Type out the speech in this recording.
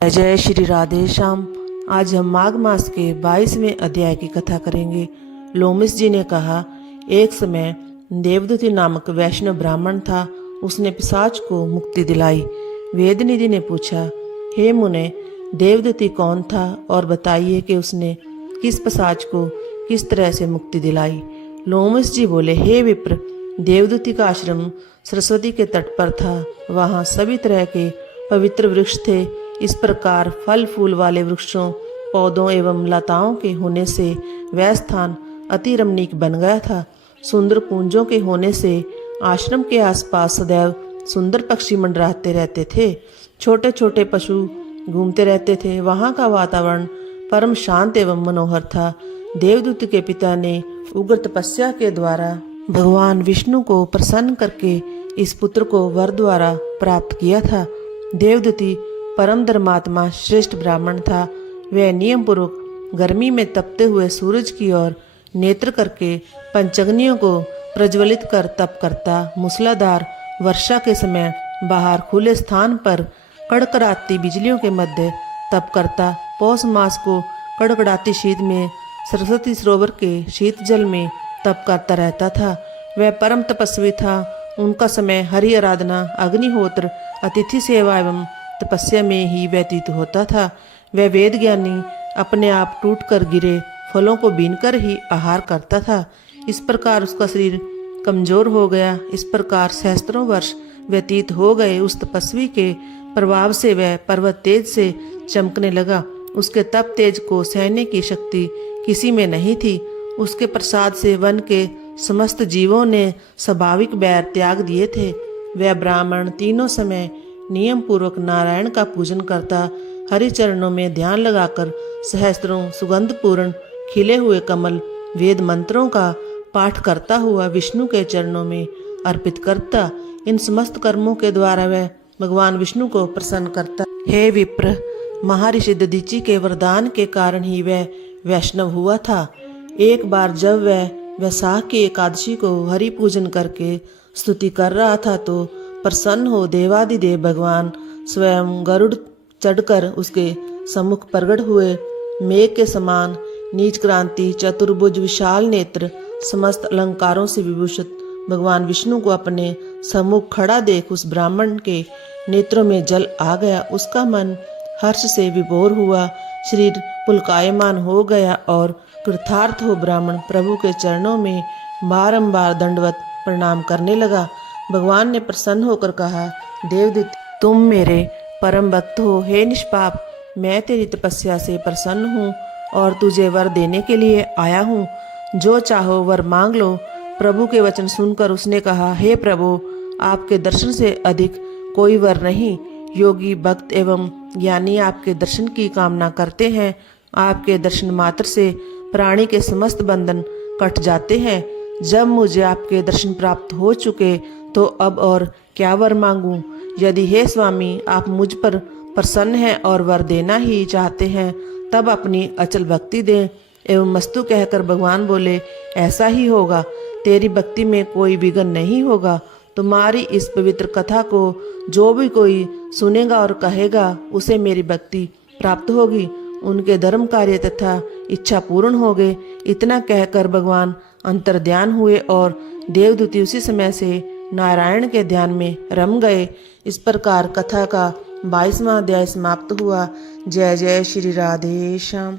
जय श्री राधे श्याम। आज हम माघ मास के 22वें अध्याय की कथा करेंगे। लोमिस जी ने कहा, एक समय देवदूति नामक वैष्णव ब्राह्मण था। उसने पिशाच को मुक्ति दिलाई। वेदनिधि ने पूछा, हे मुने, देवदूति कौन था और बताइए कि उसने किस पिशाच को किस तरह से मुक्ति दिलाई। लोमिस जी बोले, हे विप्र, देवदूति का आश्रम सरस्वती के तट पर था। वहाँ सभी तरह के पवित्र वृक्ष थे। इस प्रकार फल फूल वाले वृक्षों, पौधों एवं लताओं के होने से वह स्थान अति रमणीक बन गया था। सुंदर कुंजों के होने से आश्रम के आसपास सदैव सुंदर पक्षी मंडराते रहते थे। छोटे छोटे पशु घूमते रहते थे। वहाँ का वातावरण परम शांत एवं मनोहर था। देवदूत के पिता ने उग्र तपस्या के द्वारा भगवान विष्णु को प्रसन्न करके इस पुत्र को वर द्वारा प्राप्त किया था। देवदूति परम धर्मात्मा श्रेष्ठ ब्राह्मण था। वह नियम पूर्वक गर्मी में तपते हुए सूरज की ओर नेत्र करके पंचग्नियों को प्रज्वलित कर तप करता। मूसलाधार वर्षा के समय बाहर खुले स्थान पर कड़कड़ाती बिजलियों के मध्य तप करता। पौष मास को कड़कड़ाती शीत में सरस्वती सरोवर के शीत जल में तप करता रहता था। वह परम तपस्वी था। उनका समय हरि आराधना, अग्निहोत्र, अतिथि सेवा एवं तपस्या में ही व्यतीत होता था। वह वेद ज्ञानी अपने आप टूट कर गिरे फलों को बीनकर ही आहार करता था। इस प्रकार उसका शरीर कमजोर हो गया। इस प्रकार सहस्त्रों वर्ष व्यतीत हो गए। उस तपस्वी के प्रभाव से वह पर्वत तेज से चमकने लगा। उसके तप तेज को सहने की शक्ति किसी में नहीं थी। उसके प्रसाद से वन के समस्त जीवों ने स्वाभाविक बैर त्याग दिए थे। वह ब्राह्मण तीनों समय नियम पूर्वक नारायण का पूजन करता। हरि चरणों में ध्यान लगाकर सहस्त्रों सुगंधपूर्ण खिले हुए कमल वेद मंत्रों का पाठ करता हुआ विष्णु के चरणों में अर्पित करता। इन समस्त कर्मों के द्वारा वह भगवान विष्णु को प्रसन्न करता। हे विप्र, महर्षि दधीचि के वरदान के कारण ही वह वैष्णव हुआ था। एक बार जब वह वैशाख की एकादशी को हरि पूजन करके स्तुति कर रहा था तो प्रसन्न हो देवादिदेव भगवान स्वयं गरुड़ चढ़कर उसके सम्मुख प्रकट हुए। मेघ के समान नीच क्रांति, चतुर्भुज, विशाल नेत्र, समस्त अलंकारों से विभूषित भगवान विष्णु को अपने सम्मुख खड़ा देख उस ब्राह्मण के नेत्रों में जल आ गया। उसका मन हर्ष से विभोर हुआ, शरीर पुलकायमान हो गया और कृतार्थ हो ब्राह्मण प्रभु के चरणों में बारंबार दंडवत प्रणाम करने लगा। भगवान ने प्रसन्न होकर कहा, देवदूत, तुम मेरे परम भक्त हो। हे निष्पाप, मैं तेरी तपस्या से प्रसन्न हूँ और तुझे वर देने के लिए आया हूँ। जो चाहो वर मांग लो। प्रभु के वचन सुनकर उसने कहा, हे प्रभु, आपके दर्शन से अधिक कोई वर नहीं। योगी, भक्त एवं ज्ञानी आपके दर्शन की कामना करते हैं। आपके दर्शन मात्र से प्राणी के समस्त बंधन कट जाते हैं। जब मुझे आपके दर्शन प्राप्त हो चुके तो अब और क्या वर मांगूं। यदि हे स्वामी आप मुझ पर प्रसन्न हैं और वर देना ही चाहते हैं तब अपनी अचल भक्ति दें। एवं मस्तु कहकर भगवान बोले, ऐसा ही होगा। तेरी भक्ति में कोई विघ्न नहीं होगा। तुम्हारी इस पवित्र कथा को जो भी कोई सुनेगा और कहेगा उसे मेरी भक्ति प्राप्त होगी। उनके धर्म कार्य तथा इच्छा पूर्ण हो गए। इतना कहकर भगवान अंतर्ध्यान हुए और देवदूती उसी समय से नारायण के ध्यान में रम गए। इस प्रकार कथा का 22वां अध्याय समाप्त हुआ। जय जय श्री राधे श्याम।